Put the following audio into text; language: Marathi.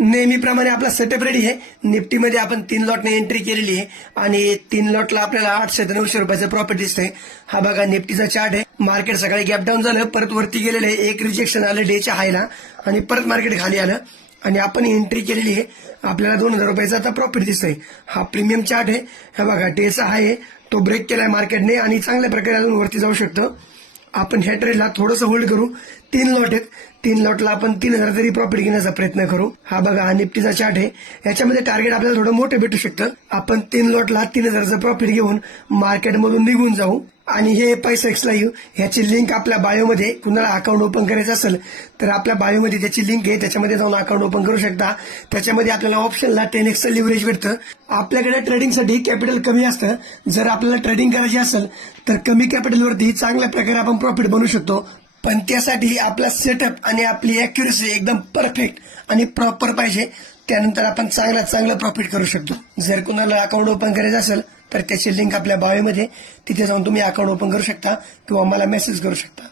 नेहमीप्रमाणे आपला सेटअप रेडी आहे. निफ्टीमध्ये आपण 3 लॉटने एंट्री केलेली आहे आणि 3 लॉटला आपल्याला 800 ते 900 रुपयाचं प्रॉफिट दिसतंय. हा बघा निफ्टीचा चार्ट आहे. मार्केट सकाळी गॅप डाऊन झालं, परत वरती गेलेलं आहे, एक रिजेक्शन आलं डेच्या हायला आणि परत मार्केट खाली आलं आणि आपण एंट्री केलेली आहे. आपल्याला 2000 रुपयाचा आता प्रॉफिट दिसतंय. हा प्रीमियम चार्ट आहे. हा बघा डेचा हाय आहे, तो ब्रेक केलाय मार्केटने आणि चांगल्या प्रकारे अजून वरती जाऊ शकतं. आपण ह्या ट्रेडला थोडंसं होल्ड करू. 3 लॉट आहेत. 3 लॉटला आपण 3000 तरी प्रॉफिट घेण्याचा प्रयत्न करू. हा बघा हा निफ्टीचा चार्ट आहे. याच्यामध्ये टार्गेट आपल्याला थोडं मोठं भेटू शकतं. आपण 3 लॉटला 3000चं प्रॉफिट घेऊन मार्केटमधून निघून जाऊ. आणि हे पैसा एक्स लाईव्ह ह्याची लिंक आपल्या बायोमध्ये, कुणाला अकाउंट ओपन करायचं असेल तर आपल्या बायोमध्ये त्याची लिंक आहे, त्याच्यामध्ये जाऊन अकाउंट ओपन करू शकता. त्याच्यामध्ये आपल्याला ऑप्शनला 10x लिव्हरेज भेटतं. आपल्याकडे ट्रेडिंगसाठी कॅपिटल कमी असतं. जर आपल्याला ट्रेडिंग करायची असेल तर कमी कॅपिटलवरती चांगल्या प्रकारे आपण प्रॉफिट बनवू शकतो. पण त्यासाठी आपला सेटअप आणि आपली अॅक्युरेसी एकदम परफेक्ट आणि प्रॉपर पाहिजे. त्यानंतर आपण चांगलं प्रॉफिट करू शकतो. जर कुणाला अकाउंट ओपन करायचं असेल तर त्याची लिंक आपल्या बायोमध्ये, तिथे जाऊन तुम्ही अकाउंट ओपन करू शकता किंवा मला मेसेज करू शकता.